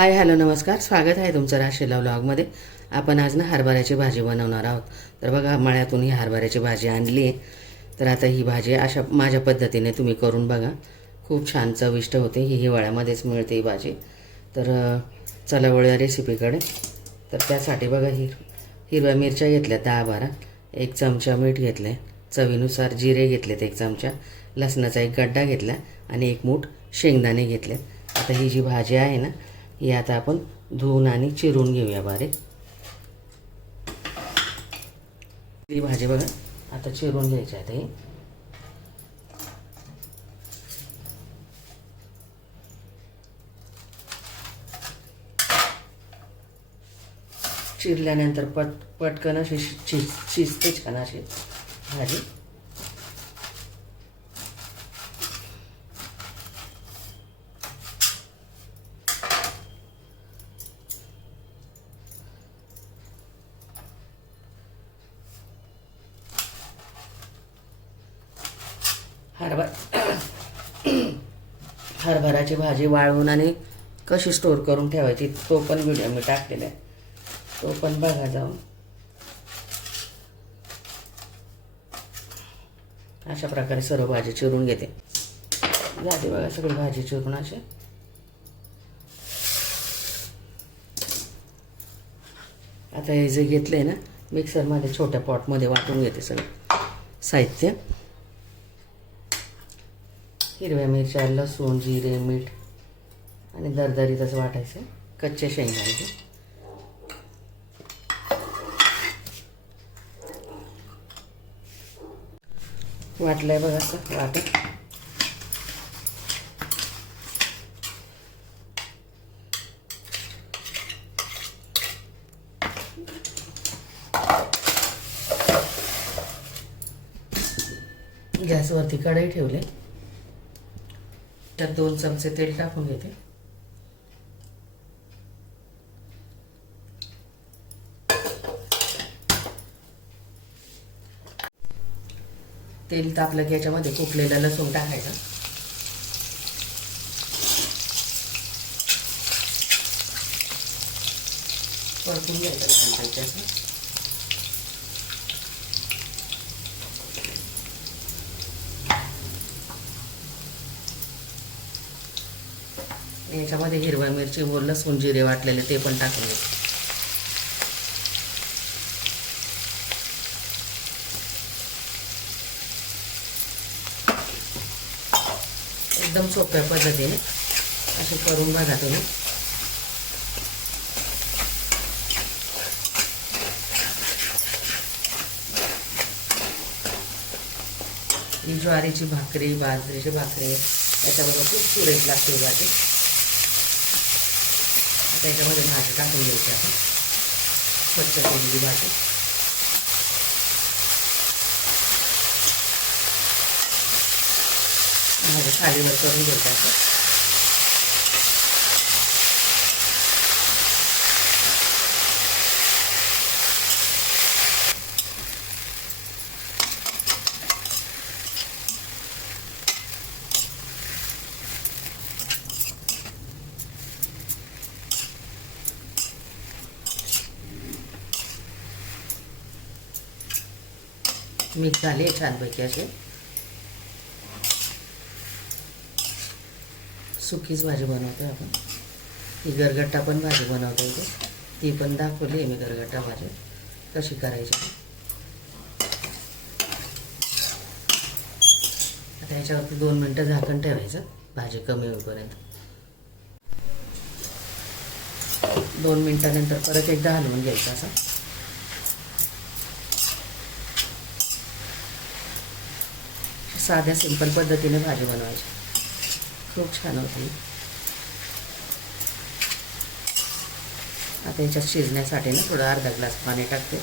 Hi hello नमस्कार, स्वागत आहे तुमचं राशीला व्लॉगमध्ये. आपण आज ना हरभऱ्याची भाजी बनवणार आहोत. तर बघा, मळ्यातून ही हरभऱ्याची भाजी आणली आहे. तर आता ही भाजी अशा माझ्या पद्धतीने तुम्ही करून बघा, खूप छान चविष्ट होते. ही हिवाळ्यामध्येच मिळते ही भाजी. तर चला वळूया रेसिपीकडे. तर त्यासाठी बघा, हिरव्या मिरच्या घेतल्या 10-12, 1 चमचा मीठ घेतले, चवीनुसार जिरे घेतलेत 1 चमचा, लसणाचा 1 गड्डा घेतला आणि 1 मूठ शेंगदाणे घेतले. आता ही जी भाजी आहे ना, ही आता आपण धुवून आणि चिरून घेऊया बारीक. ही भाजी बघा आता चिरून घ्यायची आहे. ही चिरल्यानंतर पटकन अशी शिजते छान अशी भाजी. हरभराची भाजी वाळवून आणि कशी स्टोर करून ठेवायची तो पण व्हिडिओ मी टाकलेला आहे, तो पण बघा जाऊन. अशा प्रकारे सर्व भाजी चिरून घेते. जाते बघा सगळी भाजी चिरून अशी. आता हे जे घेतलंय ना, मिक्सरमध्ये छोट्या पॉटमध्ये वाटून घेते सगळं साहित्य. हिरव्या मिरच्या, लसूण, जिरे, मीठ आणि दरदरीतच वाटायचं. कच्चे शेंगदाणे वाटलंय बघा असं वाटत. गॅसवरती कढई ठेवले, त्यात 2 चमचे तेल टाकून घेते. तेल तापलं की याच्यामध्ये कुटलेला लसूण टाकायचा. परतून घ्यायचं त्याच्यात. याच्यामध्ये हिरवा मिरची व लसूण जिरे वाटलेले ते पण टाकून घ्यायचे. एकदम सोप्या पद्धतीने असे करून बघा तुम्ही. ही ज्वारीची भाकरी, बाजरीची भाकरी याच्याबरोबर खूप सुरेख लागते भाजी. त्याच्यामध्ये भाजी टाकून घ्यायची आपण, स्वच्छ केलेली भाजी. भाजी खालीवर करून घ्यायचं. मिक्स झाली छानपैकी अशी. सुकीच भाजी बनवतोय आपण. ही गरगट्टा पण भाजी बनवता येते, ती पण दाखवली आहे मी. गरगट्टा भाजी कशी करायची आता याच्यावरती 2 मिनटं झाकण ठेवायचं भाजी कमी होईपर्यंत. 2 मिनटानंतर परत एकदा हलवून घ्यायचं असं. साध्या सिंपल पद्धतीने भाजी बनवायची, खूप छान होती. आता याच्यात शिजण्यासाठी ना थोडं अर्धा ग्लास पाणी टाकते.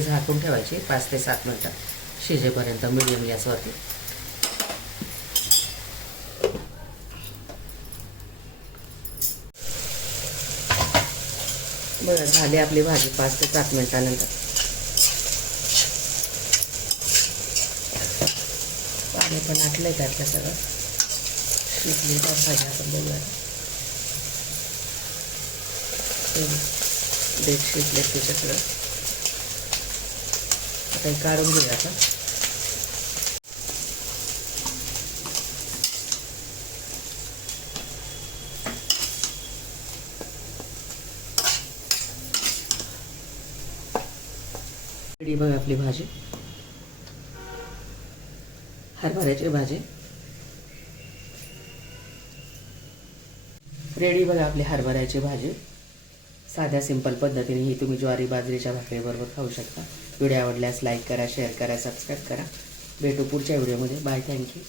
झाकून ठेवायची 5 ते 7 मिनटं शिजेपर्यंत मीडियम गॅसवरती. बघा झाली आपली भाजी 5 ते 7 मिनिटानंतर. पाणी पण आटलंय त्यातलं सगळं. शिजली तर भाजी आपण बघूया. देठ शिजले त्याच्याकडं. आता हे काढून घेऊया आता. रेडी बघा आपली भाजी, हरभऱ्याची भाजी रेडी. बघा आपली हरभऱ्याची भाजी साध्या सिंपल पद्धतीने ही तुम्ही ज्वारी बाजरीच्या भाकरीबरोबर खाऊ शकता. व्हिडिओ आवडल्यास लाईक करा, शेअर करा, सबस्क्राईब करा. भेटू पुढच्या व्हिडिओमध्ये. Bye, thank you.